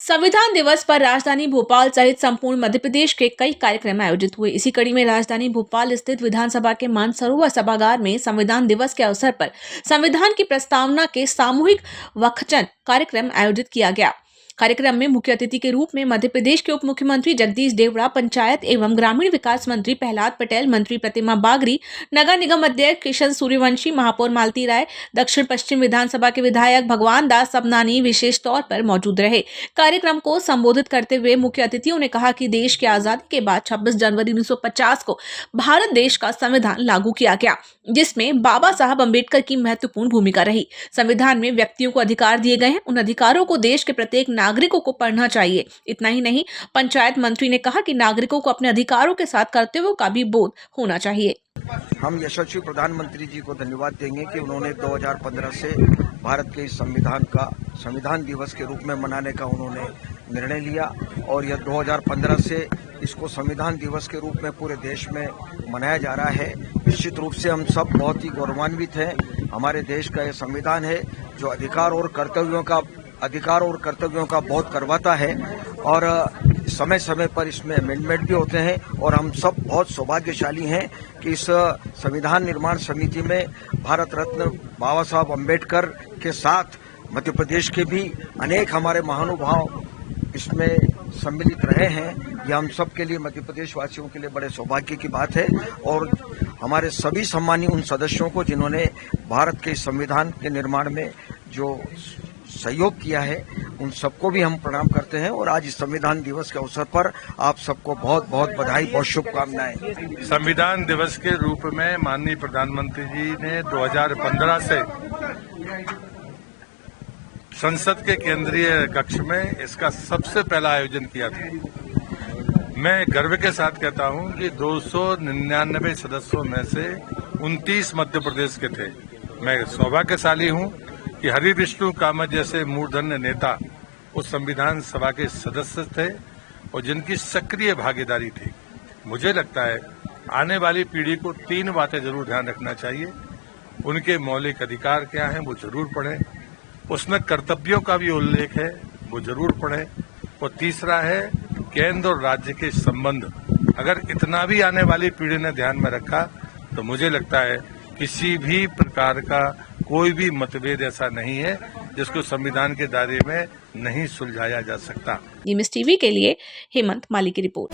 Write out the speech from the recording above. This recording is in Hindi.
संविधान दिवस पर राजधानी भोपाल सहित संपूर्ण मध्य प्रदेश के कई कार्यक्रम आयोजित हुए। इसी कड़ी में राजधानी भोपाल स्थित विधानसभा के मानसरोवर सभागार में संविधान दिवस के अवसर पर संविधान की प्रस्तावना के सामूहिक वाचन कार्यक्रम आयोजित किया गया। कार्यक्रम में मुख्य अतिथि के रूप में मध्य प्रदेश के उप मुख्यमंत्री जगदीश देवड़ा, पंचायत एवं ग्रामीण विकास मंत्री प्रहलाद पटेल, मंत्री प्रतिमा बागरी, नगर निगम अध्यक्ष किशन सूर्यवंशी, महापौर मालती राय, दक्षिण पश्चिम विधानसभा के विधायक भगवान दास सबनानी विशेष तौर पर मौजूद रहे। कार्यक्रम को संबोधित करते हुए मुख्य अतिथियों ने कहा कि देश की आजादी के बाद 26 जनवरी 1950 को भारत देश का संविधान लागू किया गया, जिसमें बाबा साहब अम्बेडकर की महत्वपूर्ण भूमिका रही। संविधान में व्यक्तियों को अधिकार दिए गए हैं, उन अधिकारों को देश के प्रत्येक नागरिकों को पढ़ना चाहिए। इतना ही नहीं, पंचायत मंत्री ने कहा कि नागरिकों को अपने अधिकारों के साथ कर्तव्यों का भी बोध होना चाहिए। हम यशस्वी प्रधानमंत्री जी को धन्यवाद देंगे कि उन्होंने 2015 से भारत के इस संविधान दिवस के रूप में मनाने का उन्होंने निर्णय लिया और यह 2015 से इसको संविधान दिवस के रूप में पूरे देश में मनाया जा रहा है। निश्चित रूप से हम सब बहुत ही गौरवान्वित हैं। हमारे देश का यह संविधान है जो अधिकार और कर्तव्यों का बोध करवाता है और समय समय पर इसमें अमेंडमेंट भी होते हैं और हम सब बहुत सौभाग्यशाली हैं कि इस संविधान निर्माण समिति में भारत रत्न बाबा साहब अम्बेडकर के साथ मध्य प्रदेश के भी अनेक हमारे महानुभाव इसमें सम्मिलित रहे हैं। यह हम सब के लिए, मध्य प्रदेश वासियों के लिए बड़े सौभाग्य की बात है और हमारे सभी सम्मानीय उन सदस्यों को जिन्होंने भारत के संविधान के निर्माण में जो सहयोग किया है, उन सबको भी हम प्रणाम करते हैं और आज इस संविधान दिवस के अवसर पर आप सबको बहुत बहुत बधाई, बहुत शुभकामनाएं। संविधान दिवस के रूप में माननीय प्रधानमंत्री जी ने 2015 से संसद के केंद्रीय कक्ष में इसका सबसे पहला आयोजन किया था। मैं गर्व के साथ कहता हूं कि 299 सदस्यों में से 29 मध्य प्रदेश के थे। मैं सौभाग्यशाली हूं कि हरि विष्णु कामत जैसे मूर्धन्य नेता उस संविधान सभा के सदस्य थे और जिनकी सक्रिय भागीदारी थी। मुझे लगता है आने वाली पीढ़ी को 3 बातें जरूर ध्यान रखना चाहिए। उनके मौलिक अधिकार क्या हैं वो जरूर पढ़ें, उसमें कर्तव्यों का भी उल्लेख है वो जरूर पढ़ें, और तीसरा है केंद्र और राज्य के संबंध। अगर इतना भी आने वाली पीढ़ी ने ध्यान में रखा तो मुझे लगता है किसी भी प्रकार का कोई भी मतभेद ऐसा नहीं है जिसको संविधान के दायरे में नहीं सुलझाया जा सकता। टीवी के लिए हेमंत माली की रिपोर्ट।